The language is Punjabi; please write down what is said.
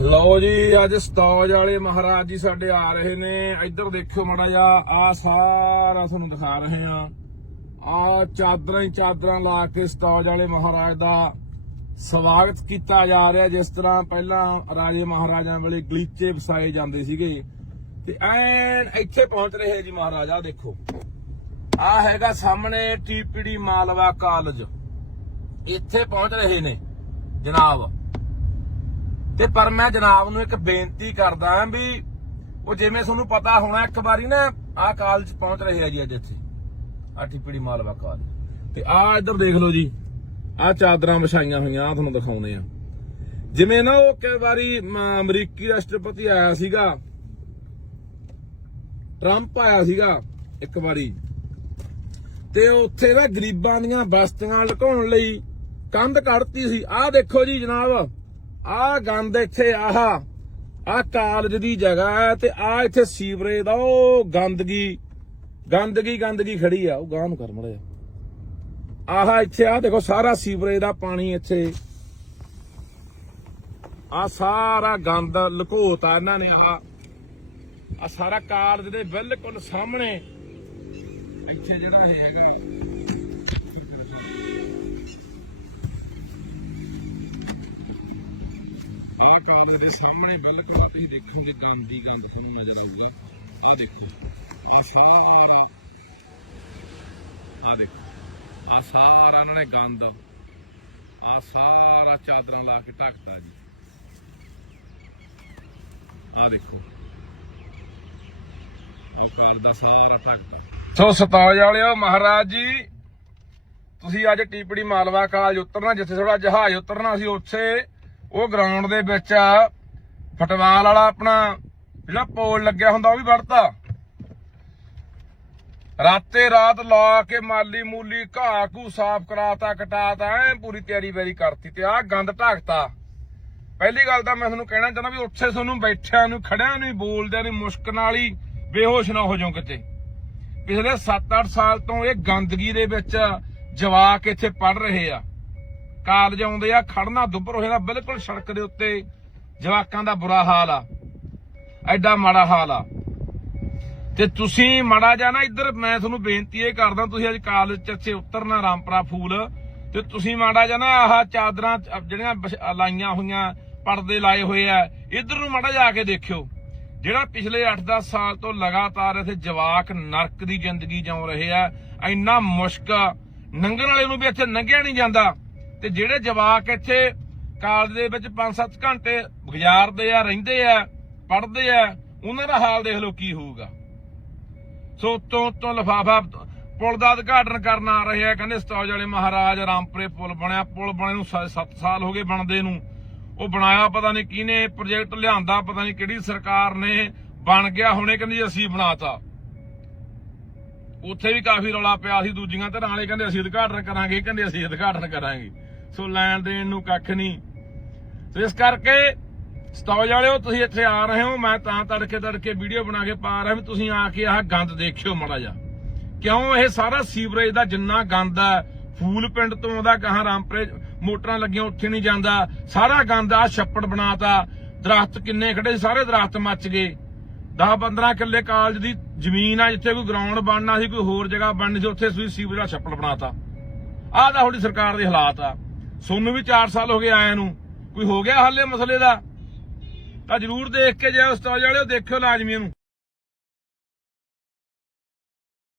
ਲਓ ਜੀ, ਅੱਜ ਸਤੌਜ ਵਾਲੇ ਮਹਾਰਾਜ ਜੀ ਸਾਡੇ ਆ ਰਹੇ ਨੇ। ਇੱਧਰ ਦੇਖਿਓ ਮੜਾ ਜਾ ਆ ਸਾਰਾ ਤੁਹਾਨੂੰ ਦਿਖਾ ਰਹੇ ਆ ਆ ਚਾਦਰਾਂ ਹੀ ਚਾਦਰਾਂ ਲਾ ਕੇ ਸਤੌਜ ਵਾਲੇ ਮਹਾਰਾਜ ਦਾ ਸਵਾਗਤ ਕੀਤਾ ਜਾ ਰਿਹਾ। ਜਿਸ ਤਰ੍ਹਾਂ ਪਹਿਲਾਂ ਰਾਜੇ ਮਹਾਰਾਜਾਂ ਵੇਲੇ ਗਲੀਚੇ ਵਸਾਏ ਜਾਂਦੇ ਸੀਗੇ। ਤੇ ਐਨ ਇੱਥੇ ਪਹੁੰਚ ਰਹੇ ਜੀ ਮਹਾਰਾਜਾ ਦੇਖੋ। ਆ ਹੈਗਾ ਸਾਹਮਣੇ ਟੀਪੀਡੀ ਮਾਲਵਾ ਕਾਲਜ। ਇੱਥੇ ਪਹੁੰਚ ਰਹੇ ਨੇ ਜਨਾਬ। ਤੇ ਪਰ ਮੈਂ ਜਨਾਬ ਨੂੰ ਇੱਕ ਬੇਨਤੀ ਕਰਦਾ ਵੀ ਉਹ ਜਿਵੇਂ ਤੁਹਾਨੂੰ ਪਤਾ ਹੋਣਾ ਇੱਕ ਵਾਰੀ ਨਾ ਆ ਕਾਲਜ ਪਹੁੰਚ ਰਹੇ ਆ ਜੀ ਅੱਜ ਇੱਥੇ। ਆ ਟਿੱਪੜੀ ਮਾਲਵਾ ਕਾਲਜ ਤੇ ਆ ਇੱਧਰ ਦੇਖ ਲਓ ਜੀ ਆ ਚਾਦਰਾਂ ਵਿਛਾਈਆਂ ਹੋਈਆਂ ਆ ਤੁਹਾਨੂੰ ਦਿਖਾਉਨੇ ਆ। ਜਿਵੇਂ ਨਾ ਉਹ ਕਈ ਵਾਰੀ ਅਮਰੀਕੀ ਰਾਸ਼ਟਰਪਤੀ ਆਇਆ ਸੀਗਾ, ਟਰੰਪ ਆਇਆ ਸੀਗਾ ਇੱਕ ਵਾਰੀ। ਤੇ ਉੱਥੇ ਨਾ ਗਰੀਬਾਂ ਦੀਆਂ ਬਸਤੀਆਂ ਲੁਕਾਉਣ ਲਈ ਕੰਧ ਕੱਢਤੀ ਸੀ। ਆਹ ਦੇਖੋ ਜੀ ਜਨਾਬ ਆਹ ਗੰਦ ਇੱਥੇ, ਆਹ ਆਹ ਕਾਲਜ ਦੀ ਜਗ੍ਹਾ ਹੈ ਤੇ ਆਹ ਇੱਥੇ ਸੀਵਰੇਜ ਦਾ ਉਹ ਗੰਦਗੀ ਗੰਦਗੀ ਗੰਦਗੀ ਖੜੀ ਆ, ਉਹ ਗਾਂ ਨੂੰ ਕਰ ਮੜਿਆ। ਆਹ ਇੱਥੇ, ਆਹ ਦੇਖੋ ਸਾਰਾ ਸੀਵਰੇਜ ਦਾ ਪਾਣੀ ਇੱਥੇ। ਆ ਸਾਰਾ ਗੰਦ ਲੁਕੋਤਾ ਇਹਨਾਂ ਨੇ, ਆਹ ਆ ਸਾਰਾ ਕਾਲਜ ਦੇ ਬਿਲਕੁਲ ਸਾਹਮਣੇ। ਇੱਥੇ ਜਿਹੜਾ ਇਹ ਹੈਗਾ ਆਹ ਕਾਲਜ ਦੇ ਸਾਹਮਣੇ ਬਿਲਕੁਲ ਤੁਸੀਂ ਦੇਖੋਗੇ ਗੰਦ ਹੀ ਗੰਦ ਤੁਹਾਨੂੰ ਨਜ਼ਰ ਆਊਗਾ। ਆਹ ਦੇਖੋ, ਆਹ ਸਾਰਾ ਆਹ ਦੇਖੋ, ਆਹ ਸਾਰਾ ਇਹਨਾਂ ਨੇ ਗੰਦ, ਆਹ ਸਾਰਾ ਚਾਦਰਾਂ ਲਾ ਕੇ ਢੱਕਤਾ ਜੀ। ਆਹ ਦੇਖੋ ਆ ਕਾਲਜ ਦਾ ਸਾਰਾ ਢੱਕਤਾ। ਸੋ ਸਤਾਜ ਵਾਲਿਓ, ਮਹਾਰਾਜ ਜੀ, ਤੁਸੀਂ ਅੱਜ ਟੀਪੜੀ ਮਾਲਵਾ ਕਾਲਜ ਉਤਰਨਾ, ਜਿੱਥੇ ਥੋੜਾ ਜਹਾਜ਼ ਉਤਰਨਾ ਸੀ ਉੱਥੇ ਉਹ ਗਰਾਊਂਡ ਦੇ ਵਿੱਚ ਫੁੱਟਬਾਲ ਵਾਲਾ ਆਪਣਾ ਜਿਹੜਾ ਪੋਲ ਲੱਗਿਆ ਹੁੰਦਾ ਉਹ ਵੀ ਵੜਤਾ ਰਾਤੇ ਰਾਤ ਲਾ ਕੇ ਮਾਲੀ ਮੂਲੀ ਘਾਹ ਘੂ ਸਾਫ਼ ਕਰਾਤਾ, ਕਟਾਤਾ, ਐ ਪੂਰੀ ਤਿਆਰੀ ਵੈਰੀ ਕਰਤੀ ਤੇ ਆਹ ਗੰਦ ਢਾਕਤਾ। ਪਹਿਲੀ ਗੱਲ ਤਾਂ ਮੈਂ ਤੁਹਾਨੂੰ ਕਹਿਣਾ ਚਾਹੁੰਦਾ ਵੀ ਉੱਥੇ ਤੁਹਾਨੂੰ ਬੈਠਿਆਂ ਨੂੰ, ਖੜਿਆਂ ਨੂੰ ਬੋਲਦਿਆਂ ਨੂੰ ਮੁਸ਼ਕ ਨਾਲ ਹੀ ਬੇਹੋਸ਼ ਨਾ ਹੋ ਜਾਓ ਕਿਤੇ। ਪਿਛਲੇ 7-8 ਸਾਲ ਤੋਂ ਇਹ ਗੰਦਗੀ ਦੇ ਵਿੱਚ ਜਵਾਕ ਇੱਥੇ ਪੜ ਰਹੇ ਆ। ਕਾਲਜ ਆਉਂਦੇ ਆ, ਖੜਨਾ ਦੁੱਬਰ ਹੋ ਬਿਲਕੁਲ ਸੜਕ ਦੇ ਉੱਤੇ ਜਵਾਕਾਂ ਦਾ ਬੁਰਾ ਹਾਲ ਆ, ਐਡਾ ਮਾੜਾ ਹਾਲ ਆ। ਤੇ ਤੁਸੀਂ ਮਾੜਾ ਜਾ ਨਾ ਇੱਧਰ, ਮੈਂ ਤੁਹਾਨੂੰ ਬੇਨਤੀ ਇਹ ਕਰਦਾ, ਤੁਸੀਂ ਅੱਜ ਕਾਲਜ ਚ ਇੱਥੇ ਉਤਰਨਾ, ਰਾਮਪਰਾ ਫੂਲ, ਤੇ ਤੁਸੀਂ ਮਾੜਾ ਜਾ ਨਾ ਆਹ ਚਾਦਰਾਂ ਜਿਹੜੀਆਂ ਲਾਈਆਂ ਹੋਈਆਂ, ਪਰਦੇ ਲਾਏ ਹੋਏ ਆ, ਇੱਧਰ ਨੂੰ ਮਾੜਾ ਜਾ ਕੇ ਦੇਖਿਓ। ਜਿਹੜਾ ਪਿਛਲੇ 8-10 ਸਾਲ ਤੋਂ ਲਗਾਤਾਰ ਇੱਥੇ ਜਵਾਕ ਨਰਕ ਦੀ ਜ਼ਿੰਦਗੀ ਜਿਉ ਰਹੇ ਆ, ਇੰਨਾ ਮੁਸ਼ਕ ਨੰਗਣ ਵਾਲੇ ਨੂੰ ਵੀ ਇੱਥੇ ਨੰਗਿਆ ਨਹੀਂ ਜਾਂਦਾ। ਤੇ ਜਿਹੜੇ ਜਵਾਕ ਇੱਥੇ ਕਾਲਜ ਦੇ ਵਿੱਚ 5-7 ਘੰਟੇ ਗੁਜ਼ਾਰਦੇ ਆ, ਰਹਿੰਦੇ ਆ, ਪੜ੍ਹਦੇ ਆ, ਉਹਨਾਂ ਦਾ ਹਾਲ ਦੇਖ ਲਓ ਕੀ ਹੋਊਗਾ। ਸੋ ਤੋਂ ਤੋਂ ਲਫਾਫਾ ਪੁਲ ਦਾ ਉਦਘਾਟਨ ਕਰਨ ਆ ਰਹੇ ਆ, ਕਹਿੰਦੇ ਸਤੌਜ ਵਾਲੇ ਮਹਾਰਾਜ ਰਾਮਪੁਰੇ ਪੁਲ ਬਣਿਆ, ਪੁਲ ਬਣੇ ਨੂੰ 7 ਸਾਲ ਹੋ ਗਏ ਬਣਦੇ ਨੂੰ। ਉਹ ਬਣਾਇਆ ਪਤਾ ਨਹੀਂ ਕਿਹਨੇ, ਪ੍ਰੋਜੈਕਟ ਲਿਆਂਦਾ ਪਤਾ ਨਹੀਂ ਕਿਹੜੀ ਸਰਕਾਰ ਨੇ, ਬਣ ਗਿਆ, ਹੁਣੇ ਕਹਿੰਦੀ ਅਸੀਂ ਬਣਾਤਾ। ਉੱਥੇ ਵੀ ਕਾਫੀ ਰੌਲਾ ਪਿਆ ਸੀ ਦੂਜੀਆਂ ਧਿਰਾਂ ਵਾਲੇ ਕਹਿੰਦੇ ਅਸੀਂ ਉਦਘਾਟਨ ਕਰਾਂਗੇ, ਕਹਿੰਦੇ ਅਸੀਂ ਉਦਘਾਟਨ ਕਰਾਂਗੇ। ਸੋ ਲੈਣ ਦੇਣ ਨੂੰ ਕੱਖ ਨਹੀਂ। ਸੋ ਇਸ ਕਰਕੇ ਸਤੌਜ ਵਾਲਿਓ ਤੁਸੀਂ ਇੱਥੇ ਆ ਰਹੇ ਹੋ। ਮੈਂ ਤਾਂ ਤੜਕੇ ਤੜਕੇ ਵੀਡੀਓ ਬਣਾ ਕੇ ਪਾ ਰਿਹਾ ਵੀ ਤੁਸੀਂ ਆ ਕੇ ਆਹ ਗੰਦ ਦੇਖਿਓ ਮੜਾ ਜਾ ਕਿਉਂ? ਇਹ ਸਾਰਾ ਸੀਵਰੇਜ ਦਾ ਜਿੰਨਾ ਗੰਦ ਹੈ ਫੂਲ ਪਿੰਡ ਤੋਂ ਆਉਂਦਾ ਗਾਹਾਂ ਰਾਮਪੁਰੇ ਮੋਟਰਾਂ ਲੱਗੀਆਂ ਉੱਥੇ ਨਹੀਂ ਜਾਂਦਾ। ਸਾਰਾ ਗੰਦ ਆ ਛੱਪੜ ਬਣਾਤਾ। ਦਰਖਤ ਕਿੰਨੇ ਖੜੇ ਸੀ, ਸਾਰੇ ਦਰਖਤ ਮੱਚ ਗਏ। 10 15 ਕਿੱਲੇ ਕਾਲਜ ਦੀ ਜ਼ਮੀਨ ਆ ਜਿੱਥੇ ਕੋਈ ਗਰਾਊਂਡ ਬਣਨਾ ਸੀ ਕੋਈ ਹੋਰ ਜਗ੍ਹਾ ਬਣਨੀ ਸੀ ਉੱਥੇ ਤੁਸੀਂ ਸੀਵਰੇਜ ਦਾ ਛੱਪੜ ਬਣਾਤਾ। ਆਹ ਤਾਂ ਤੁਹਾਡੀ ਸਰਕਾਰ ਦੇ ਹਾਲਾਤ ਆ। ਸੋਨੂੰ ਵੀ 4 ਸਾਲ ਹੋ ਗਏ ਆਇਆਂ ਨੂੰ। ਕੋਈ ਹੋ ਗਿਆ ਹੱਲੇ ਮਸਲੇ ਦਾ? ਤਾਂ ਜਰੂਰ ਦੇਖ ਕੇ ਜਾਓ ਉਸਤਾਦ ਵਾਲਿਓ, ਦੇਖਿਓ ਲਾਜ਼ਮੀ ਇਹਨੂੰ।